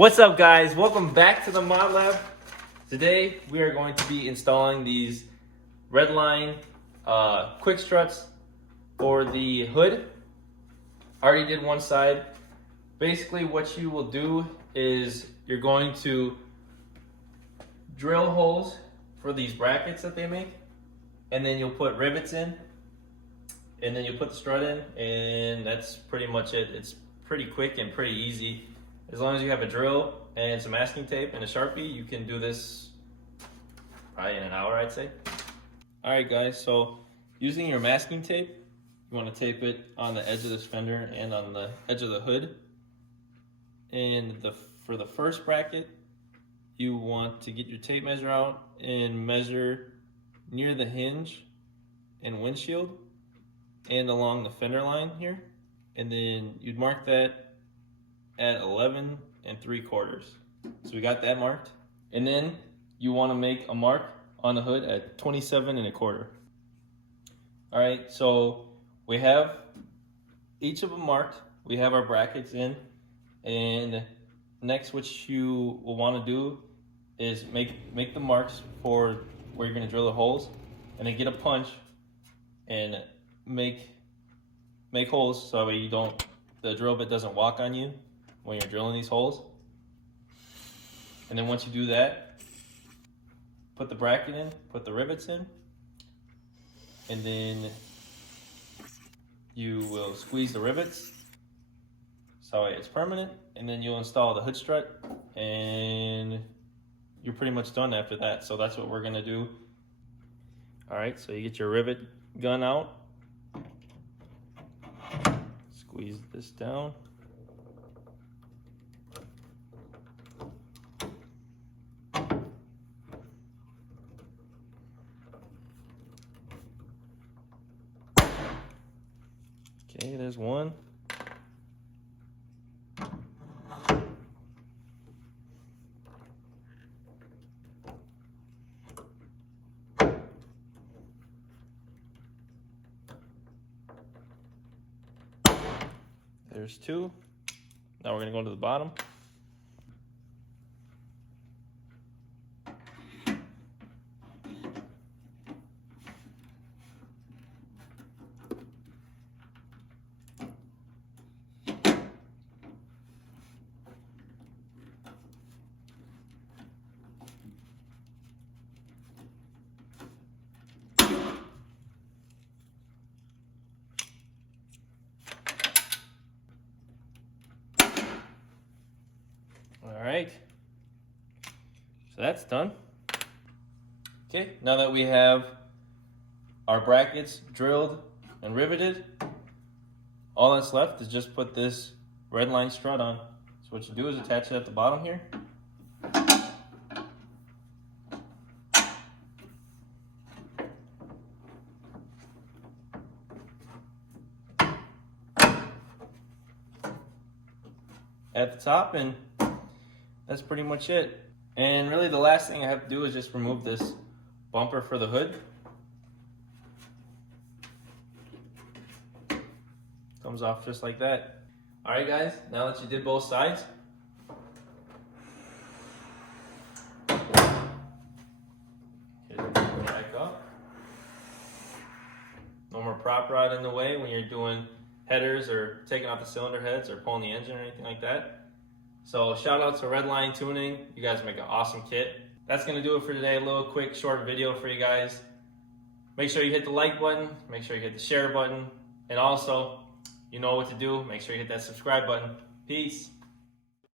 What's up, guys? Welcome back to the Mod Lab. Today we are going to be installing these Redline quick struts for the hood. I already did one side. Basically what you will do is you're going to drill holes for these brackets that they make, and then you'll put rivets in, and then you'll put the strut in, and that's pretty much it. It's pretty quick and pretty easy. As long as you have a drill and some masking tape and a Sharpie, you can do this probably in an hour, I'd say. All right, guys, so using your masking tape, you want to tape it on the edge of this fender and on the edge of the hood. And for the first bracket, you want to get your tape measure out and measure near the hinge and windshield and along the fender line here. And then you'd mark that at 11 3/4. So we got that marked. And then you want to make a mark on the hood at 27 1/4. All right, so we have each of them marked. We have our brackets in, and next what you will want to do is make the marks for where you're going to drill the holes, and then get a punch and make holes so that way the drill bit doesn't walk on you when you're drilling these holes. And then once you do that, put the bracket in, put the rivets in, and then you will squeeze the rivets so it's permanent, and then you'll install the hood strut, and you're pretty much done after that. So that's what we're gonna do. All right, so you get your rivet gun out, squeeze this down. Okay, there's one. There's two. Now we're gonna go to the bottom. All right, so that's done. Okay, now that we have our brackets drilled and riveted, all that's left is just put this Redline strut on. So what you do is attach it at the bottom here. At the top, and that's pretty much it. And really the last thing I have to do is just remove this bumper for the hood. Comes off just like that. All right, guys, now that you did both sides, here's it back up. No more prop rod in the way when you're doing headers or taking off the cylinder heads or pulling the engine or anything like that. So shout out to Redline Tuning. You guys make an awesome kit. That's gonna do it for today. A little quick short video for you guys. Make sure you hit the like button, make sure you hit the share button, and also, you know what to do. Make sure you hit that subscribe button. Peace.